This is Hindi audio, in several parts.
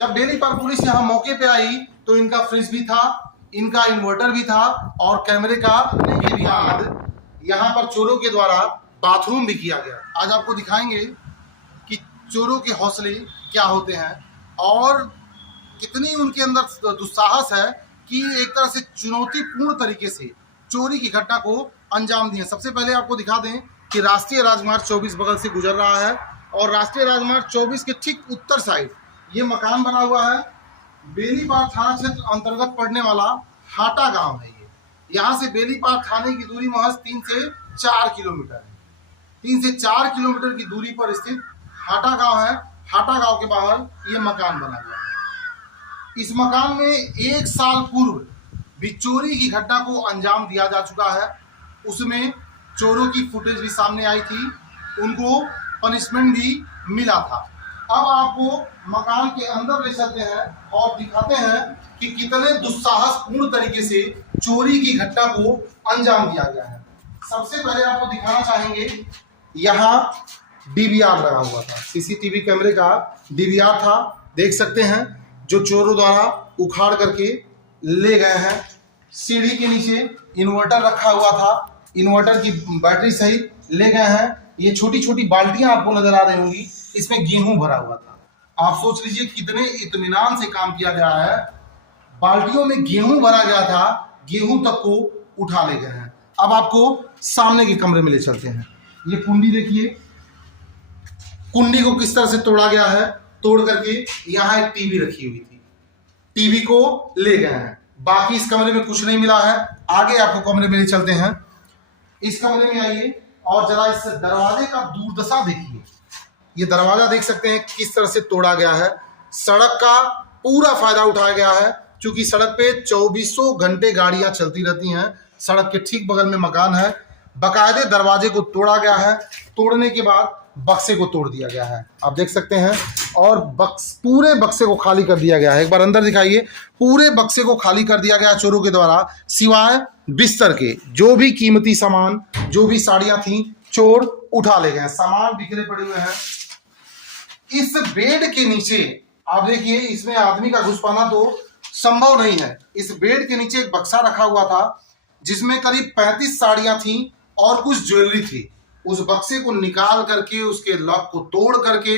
जब बेनीपाल पुलिस यहाँ मौके पे आई तो इनका फ्रिज भी था, इनका इन्वर्टर भी था और कैमरे का भी यहाँ पर चोरों के द्वारा बाथरूम भी किया गया। आज आपको दिखाएंगे कि चोरों के हौसले क्या होते हैं और कितनी उनके अंदर दुस्साहस है कि एक तरह से चुनौतीपूर्ण तरीके से चोरी की घटना को अंजाम दिए। सबसे पहले आपको दिखा दें कि राष्ट्रीय राजमार्ग 24 बगल से गुजर रहा है और राष्ट्रीय राजमार्ग 24 के ठीक उत्तर साइड ये मकान बना हुआ है। बेनीपाल थाना क्षेत्र अंतर्गत पड़ने वाला हाटा गांव है। ये यहाँ से बेनीपाल थाने की दूरी महज 3 से 4 किलोमीटर है। 3 से 4 किलोमीटर की दूरी पर स्थित हाटा गांव है। हाटा गांव के बाहर ये मकान बना हुआ है। इस मकान में 1 साल पूर्व भी चोरी की घटना को अंजाम दिया जा चुका है। उसमें चोरों की फुटेज भी सामने आई थी, उनको पनिशमेंट भी मिला था। अब आपको मकान के अंदर ले चलते हैं और दिखाते हैं कि कितने दुस्साहसपूर्ण तरीके से चोरी की घटना को अंजाम दिया गया है। सबसे पहले आपको दिखाना चाहेंगे, यहाँ डीवीआर लगा हुआ था, सीसीटीवी कैमरे का डीवीआर था। देख सकते हैं जो चोरों द्वारा उखाड़ करके ले गए हैं। सीढ़ी के नीचे इन्वर्टर रखा हुआ था, इन्वर्टर की बैटरी सहित ले गए हैं। ये छोटी छोटी बाल्टियां आपको नजर आ रही होंगी, इसमें गेहूं भरा हुआ था। आप सोच लीजिए कितने इत्मीनान से काम किया गया है। बाल्टियों में गेहूं भरा गया था, गेहूं तक को उठा ले गए हैं। अब आपको सामने के कमरे में ले चलते हैं। ये कुंडी देखिए, कुंडी को किस तरह से तोड़ा गया है। तोड़ करके यहाँ एक टीवी रखी हुई थी, टीवी को ले गए हैं। बाकी इस कमरे में कुछ नहीं मिला है। आगे आपको कमरे में ले चलते हैं। इस कमरे में आइए और जरा इस दरवाजे का दुर्दशा देखिए। ये दरवाजा देख सकते हैं किस तरह से तोड़ा गया है। सड़क का पूरा फायदा उठाया गया है, क्योंकि सड़क पे 2400 घंटे गाड़ियां चलती रहती हैं। सड़क के ठीक बगल में मकान है। बाकायदे दरवाजे को तोड़ा गया है। तोड़ने के बाद बक्से को तोड़ दिया गया है, आप देख सकते हैं। और पूरे बक्से को खाली कर दिया गया है। एक बार अंदर दिखाइए। पूरे बक्से को खाली कर दिया गया चोरों के द्वारा, सिवाय बिस्तर के। जो भी कीमती सामान, जो भी साड़ियां थी, चोर उठा ले गए। सामान बिखरे पड़े हुए हैं। इस बेड के नीचे आप देखिए, इसमें आदमी का घुस पाना तो संभव नहीं है। इस बेड के नीचे एक बक्सा रखा हुआ था जिसमें करीब 35 साड़ियां थी और कुछ ज्वेलरी थी। उस बक्से को निकाल करके, उसके लॉक को तोड़ करके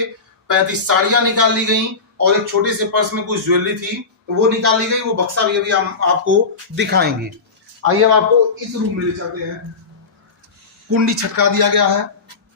35 साड़ियां निकाल ली गई और एक छोटे से पर्स में कुछ ज्वेलरी थी वो निकाल ली गई। वो बक्सा भी अभी हम आपको दिखाएंगे। आइए अब आपको इस रूम में ले चलते हैं। कुंडी छटका दिया गया है।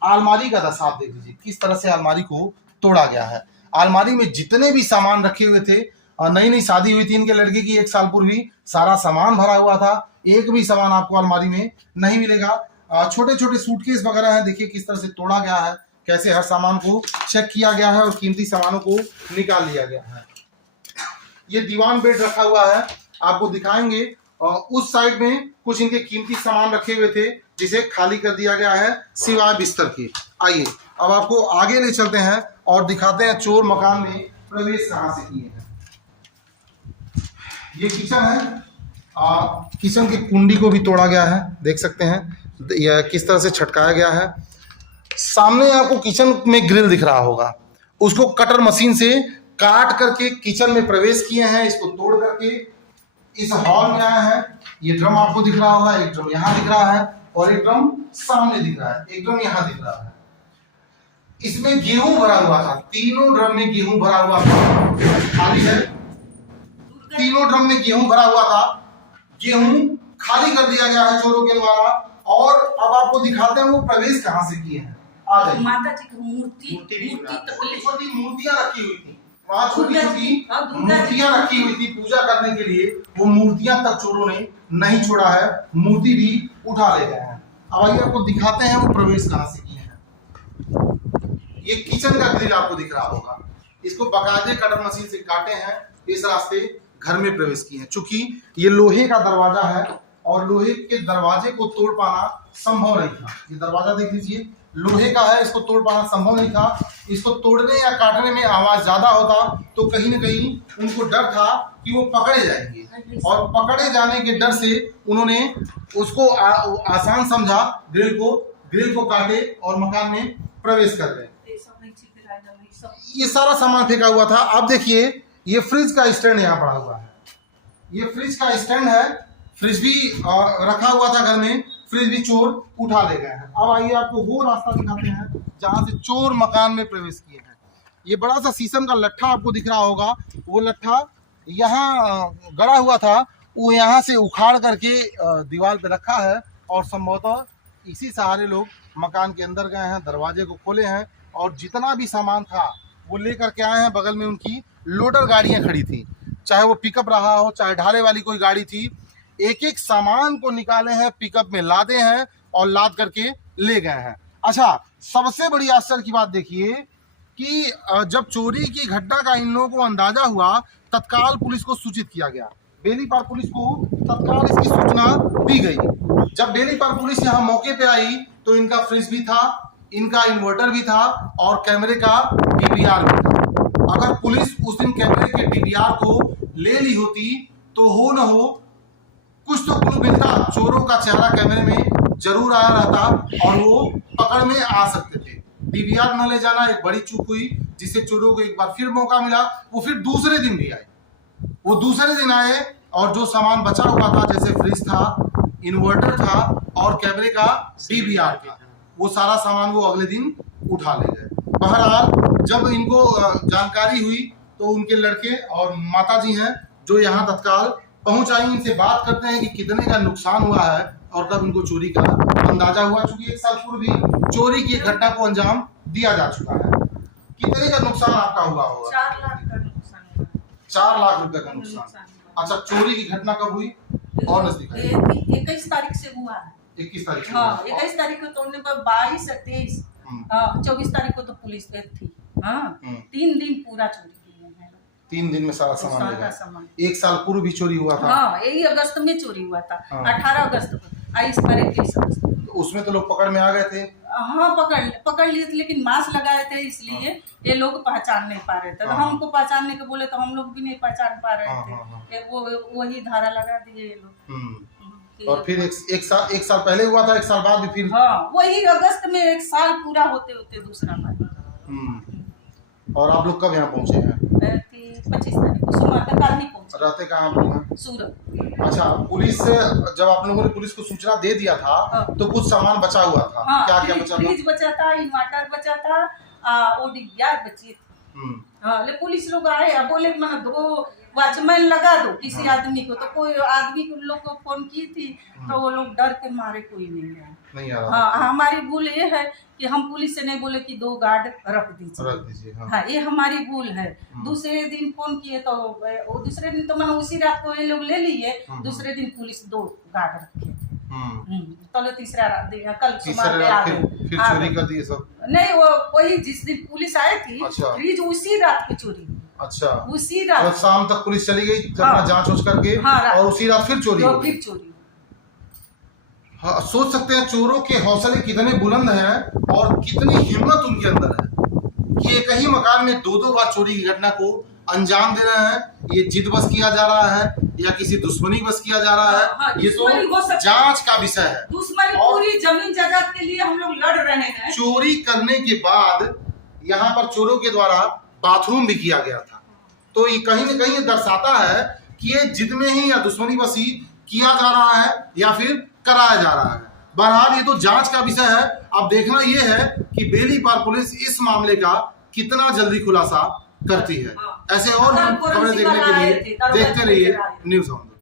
अलमारी का दशा आप देख लीजिए, किस तरह से अलमारी को तोड़ा गया है। अलमारी में जितने भी सामान रखे हुए थे, नई नई शादी हुई थी इनके लड़के की, 1 साल पूर्व भी सारा सामान भरा हुआ था। एक भी सामान आपको अलमारी में नहीं मिलेगा। छोटे छोटे सूटकेस वगैरह है, देखिए किस तरह से तोड़ा गया है, कैसे हर सामान को चेक किया गया है और कीमती सामानों को निकाल लिया गया है। ये दीवान बेड रखा हुआ है, आपको दिखाएंगे। उस साइड में कुछ इनके कीमती सामान रखे हुए थे जिसे खाली कर दिया गया है, सिवाय बिस्तर के। आइए अब आपको आगे ले चलते हैं और दिखाते हैं चोर मकान में प्रवेश कहां से किए हैं। ये किचन है। किचन की कुंडी को भी तोड़ा गया है, देख सकते हैं यह किस तरह से छटकाया गया है। सामने आपको किचन में ग्रिल दिख रहा होगा, उसको कटर मशीन से काट करके किचन में प्रवेश किए हैं। इसको तोड़ करके इस हॉल में आया है। ये ड्रम आपको दिख रहा होगा, एक ड्रम यहाँ दिख रहा है और एक ड्रम सामने दिख रहा है, एक ड्रम यहाँ दिख रहा है। इसमें गेहूं भरा हुआ था, तीनों ड्रम में गेहूं भरा हुआ था, खाली है। तीनों ड्रम में गेहूं भरा हुआ था, गेहूं खाली कर दिया गया है चोरों के द्वारा। और अब आपको दिखाते हैं वो प्रवेश कहां से किए हैं। आ जाइए। माता जी की मूर्ति छोटी मूर्तियां रखी हुई थी वहां, छोटी छोटी मूर्तियां रखी हुई थी पूजा करने के लिए। वो मूर्तियां तक चोरों ने नहीं छोड़ा है, मूर्ति भी उठा ले गए हैं। अब आइए आपको दिखाते हैं वो प्रवेश कहां से किए हैं। ये किचन का ग्रिल आपको दिख रहा होगा, इसको बाकायदे कटर मशीन से काटे हैं, इस रास्ते घर में प्रवेश किए हैं। चूंकि ये लोहे का दरवाजा है और लोहे के दरवाजे को तोड़ पाना संभव नहीं था। ये दरवाजा देख लीजिए, लोहे का है, इसको तोड़ पाना संभव नहीं था। इसको तोड़ने या काटने में आवाज ज्यादा होता तो कहीं न कहीं उनको डर था कि वो पकड़े जाएंगे, और पकड़े जाने के डर से उन्होंने उसको आसान समझा, ग्रिल को काटे और मकान में प्रवेश कर गए। ये सारा सामान फेंका हुआ था। अब देखिए ये फ्रिज का स्टैंड यहाँ पड़ा हुआ है, ये फ्रिज का स्टैंड है। फ्रिज भी रखा हुआ था घर में, फ्रिज भी चोर उठा ले गए हैं। अब आइए आपको वो रास्ता दिखाते हैं जहाँ से चोर मकान में प्रवेश किए हैं। ये बड़ा सा शीशम का लट्ठा आपको दिख रहा होगा, वो लट्ठा यहाँ गड़ा हुआ था, वो यहाँ से उखाड़ करके दीवार पे रखा है और संभवतः इसी सहारे लोग मकान के अंदर गए हैं, दरवाजे को खोले हैं और जितना भी सामान था वो लेकर के आए हैं। बगल में उनकी लोडर गाड़ियां खड़ी थी, चाहे वो पिकअप रहा हो चाहे ढाले वाली कोई गाड़ी थी, एक एक सामान को निकाले हैं, पिकअप में लादे हैं और लाद करके ले गए हैं। अच्छा, सबसे बड़ी आश्चर्य की बात देखिए कि जब चोरी की घटना का इन लोगों को अंदाजा हुआ, तत्काल पुलिस को सूचित किया गया। बेनीपार पुलिस को तत्काल इसकी सूचना दी गई। जब बेनीपार पुलिस यहाँ मौके पे आई तो इनका फ्रिज भी था, इनका इन्वर्टर भी था और कैमरे का डीवीआर भी था। अगर पुलिस उस दिन कैमरे के डीवीआर को ले ली होती तो हो न हो कुछ तो क्लू मिलता, चोरों का चेहरा कैमरे में जरूर आया रहता और वो पकड़ में आ सकते थे। डीवीआर न ले जाना एक बड़ी चूक हुई, जिससे चोरों को एक बार फिर मौका मिला। वो फिर दूसरे दिन भी आए, वो दूसरे दिन आए और जो सामान बचा हुआ था, जैसे फ्रिज था, इन्वर्टर था और कैमरे का डीवीआर था, वो सारा सामान वो अगले दिन उठा ले गए। बहरहाल जब इनको जानकारी हुई तो उनके लड़के और माताजी हैं जो यहाँ तत्काल पहुंच आई, इनसे बात करते हैं कि कितने का नुकसान हुआ है और तब इनको चोरी का अंदाजा हुआ। चूंकि 1 साल पूर्व भी चोरी की घटना को अंजाम दिया जा चुका है। कितने का नुकसान आपका हुआ होगा? 4 लाख का नुकसान। 4 लाख रुपए का नुकसान। अच्छा, चोरी की घटना कब हुई और नजदीक? 21 तारीख से हुआ है। 21 तारीख से? हाँ, 21 तारीख को तोड़ने पर 22 से 23, 24 तारीख को तो पुलिस पे थी। हाँ, 3 दिन पूरा चोरी किए हैं। 3 दिन में सारा सामान ले गए। 1 साल पूर्व भी चोरी हुआ था। हाँ, यही अगस्त में चोरी हुआ था। 18 अगस्त को, 21 अगस्त। उसमें तो लोग पकड़ में आ गए थे। हाँ, पकड़ लिए थे, लेकिन मास्क लगाए थे इसलिए ये लोग पहचान नहीं पा रहे थे। तो हमको पहचानने को बोले तो हम लोग भी नहीं पहचान पा रहे थे। वो वही धारा लगा दिए ये लोग। और फिर एक साल पहले हुआ था, 1 साल बाद भी फिर? हाँ, वही अगस्त में 1 साल पूरा होते होते दूसरा बार। और आप लोग कब यहाँ पहुँचे हैं? 25 तारीख को सुबह तक कल ही पहुँचे। रहते कहाँ आप लोग? सूरत। अच्छा, पुलिस जब आप लोगों ने पुलिस को सूचना दे दिया था तो कुछ सामान बचा हुआ था। हाँ, क्या क्या बचा? फ्रिज बचा था, इन्वर्टर बचा था, वो डीवीआर बची थी। हाँ, ले पुलिस लोग आए, अब बोले मैंने 2 वॉचमैन लगा दो किसी आदमी को। तो कोई आदमी को लोग को फोन की थी तो वो लोग डर के मारे कोई नहीं आया। हाँ, हमारी भूल ये है कि हम पुलिस से नहीं बोले कि 2 गार्ड रख दीजिए। हाँ, ये हमारी भूल है। दूसरे दिन फोन किए तो वो दूसरे दिन तो मैंने उसी रात को ये लोग ले लिए। दूसरे दिन पुलिस 2 गार्ड रखे। तो तीसरा दिन कल सुबह पे आ गए। फिर चोरी कर दिए सब? नहीं, वो वही जिस दिन पुलिस आई थी, फ्रिज उसी रात की चोरी। अच्छा, उसी रात और शाम तक पुलिस चली गई अपना जांच करके। और उसी रात फिर चोरी। हाँ, सोच सकते हैं चोरों के हौसले कितने बुलंद हैं और कितनी हिम्मत उनके अंदर है कि एक ही मकान में 2 बार चोरी की घटना को अंजाम दे रहे हैं। ये जिद बस किया जा रहा है या किसी दुश्मनी बस किया जा रहा है? हाँ, ये तो जांच का विषय है। दुश्मनी पूरी जमीन जगह के लिए हम लोग लड़ रहे हैं। चोरी करने के बाद यहाँ पर चोरों के द्वारा बाथरूम भी किया गया था। तो ये कहीं न कहीं ये दर्शाता है कि ये जिद में ही या दुश्मनी बस ही किया जा रहा है या फिर कराया जा रहा है। बहरहाल ये तो जांच का विषय है। अब देखना ये है कि बेनीपार पुलिस इस मामले का कितना जल्दी खुलासा करती है। ऐसे और खबरें देखने के लिए देखते रहिए न्यूज़ ऑन।